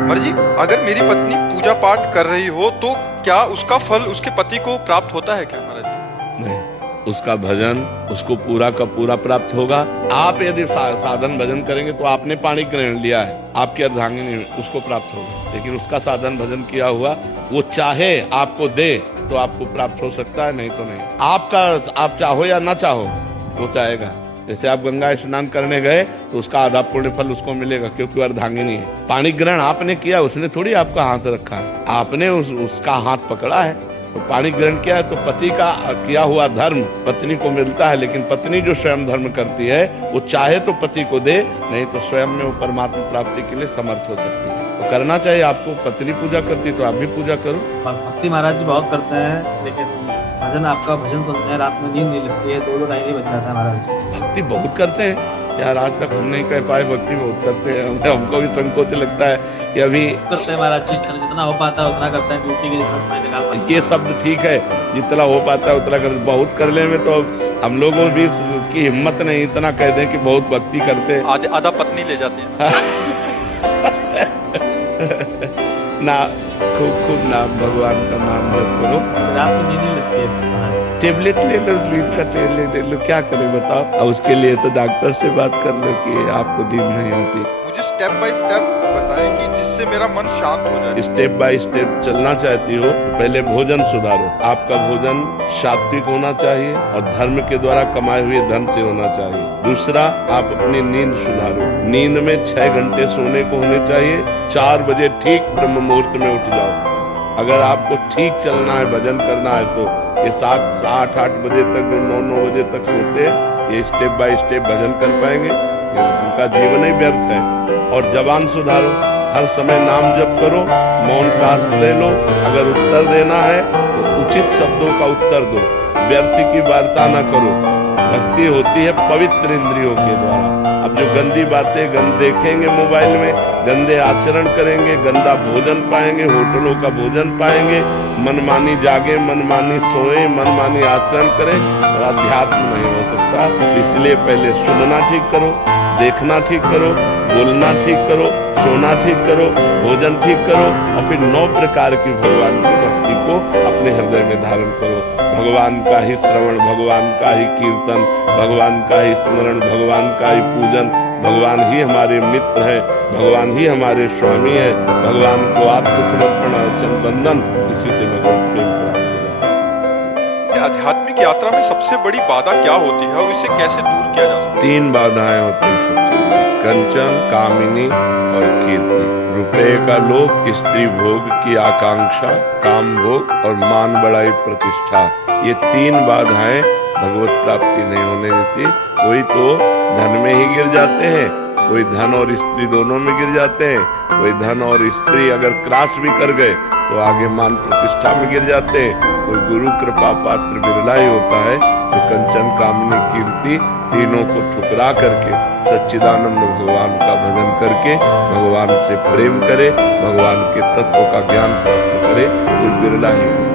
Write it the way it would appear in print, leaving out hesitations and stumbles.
अमर जी, अगर मेरी पत्नी पूजा पाठ कर रही हो तो क्या उसका फल उसके पति को प्राप्त होता है क्या महाराज जी? नहीं, उसका भजन उसको पूरा का पूरा प्राप्त होगा। आप यदि साधन भजन करेंगे तो आपने पाणी ग्रहण लिया है, आपकी अर्धांगिनी उसको प्राप्त होगा। लेकिन उसका साधन भजन किया हुआ, वो चाहे आपको दे तो आपको प्राप्त हो सकता है, नहीं तो नहीं। आप चाहो या ना चाहो वो चाहेगा। जैसे आप गंगा स्नान करने गए तो उसका आधा पुण्य फल उसको मिलेगा, क्योंकि अर्धांगिनी है। पाणी ग्रहण आपने किया, उसने थोड़ी आपका हाथ रखा है, आपने उसका हाथ पकड़ा है। तो पाणी ग्रहण किया है तो पति का किया हुआ धर्म पत्नी को मिलता है। लेकिन पत्नी जो स्वयं धर्म करती है वो चाहे तो पति को दे, नहीं तो स्वयं में वो परमात्मा प्राप्ति के लिए समर्थ हो सकती है। तो करना चाहिए आपको। पत्नी पूजा करती तो आप भी पूजा करो। भक्ति महाराज जी बहुत करते हैं, लेकिन भजन आपका भजन सुनते हैं, रात में नींद नहीं लगती है, 2-2 ढाई बज जाता है महाराज जी। भक्ति बहुत करते हैं यार, आज तक हम नहीं कह पाए। भक्ति बहुत करते हैं, हमको भी संकोच लगता है कि अभी करते हैं महाराज जी, जितना हो पाता है उतना करते हैं, ड्यूटी के जितना समय निकाल पाते हैं। ये शब्द ठीक है, जितना हो पाता है उतना कर। बहुत कर ले में तो हम लोगों भी की हिम्मत नहीं इतना कह दें कि बहुत भक्ति करते हैं। आधा पत्नी ले जाती है ना, खूब नाम, भगवान का नाम जप करो। रात में नींद नहीं लगती है। टेबलेट ले लो, नींद का टेबलेट ले लो, क्या करें बताओ। और उसके लिए तो डॉक्टर से बात कर लो कि आपको नींद नहीं आती। मुझे स्टेप बाय स्टेप बताएं कि जिससे मेरा मन शांत हो जाए। स्टेप बाय स्टेप चलना चाहती हो, पहले भोजन सुधारो। आपका भोजन सात्विक होना चाहिए और धर्म के द्वारा कमाए हुए धन से होना चाहिए। दूसरा, आप अपनी नींद सुधारो। नींद में 6 घंटे सोने को होने चाहिए। 4 बजे ठीक ब्रह्म मुहूर्त में उठ जाओ। अगर आपको ठीक चलना है, भजन करना है, तो ये 7, 8 बजे तक, 9 बजे तक सोते हैं, ये स्टेप बाय स्टेप भजन कर पाएंगे। उनका जीवन ही व्यर्थ है। और जबान सुधारो, हर समय नाम जप करो, मौन का आश्रय लो। अगर उत्तर देना है तो उचित शब्दों का उत्तर दो, व्यर्थ की वार्ता न करो। भक्ति होती है पवित्र इंद्रियों के द्वारा। अब जो गंदी बातें देखेंगे मोबाइल में, गंदे आचरण करेंगे, गंदा भोजन पाएंगे, होटलों का भोजन पाएंगे, मनमानी जागे, मनमानी सोए, मनमानी आचरण करें, और अध्यात्म नहीं हो सकता। इसलिए पहले सुनना ठीक करो, देखना ठीक करो, बोलना ठीक करो, सोना ठीक करो, भोजन ठीक करो, और फिर 9 प्रकार की भगवान की भक्ति को अपने हृदय में धारण करो। भगवान का ही श्रवण, भगवान का ही कीर्तन, भगवान का ही स्मरण, भगवान का ही पूजन। भगवान ही हमारे मित्र हैं, भगवान ही हमारे स्वामी है। भगवान को आत्मसमर्पण, वचन बंधन, इसी से भगवत प्रेम प्राप्त होगा। आध्यात्मिक यात्रा में सबसे बड़ी बाधा क्या होती है और इसे कैसे दूर किया जा सकता है? 3 बाधाएं होती हैं सबसे बड़ी: कंचन, कामिनी और कीर्ति। रुपये का लोभ, स्त्री भोग की आकांक्षा, काम भोग और मान बढ़ाई प्रतिष्ठा। ये 3 बाधाएं भगवत प्राप्ति नहीं होने देती। कोई तो धन में ही गिर जाते हैं, कोई धन और स्त्री दोनों में गिर जाते हैं, कोई धन और स्त्री अगर क्रॉस भी कर गए तो आगे मान प्रतिष्ठा में गिर जाते हैं। कोई गुरु कृपा पात्र बिरला ही होता है जो कंचन, कामनी, कीर्ति तीनों को ठुकरा करके सच्चिदानंद भगवान का भजन करके भगवान से प्रेम करे, भगवान के तत्व का ज्ञान प्राप्त करे। कोई बिरला ही होता है।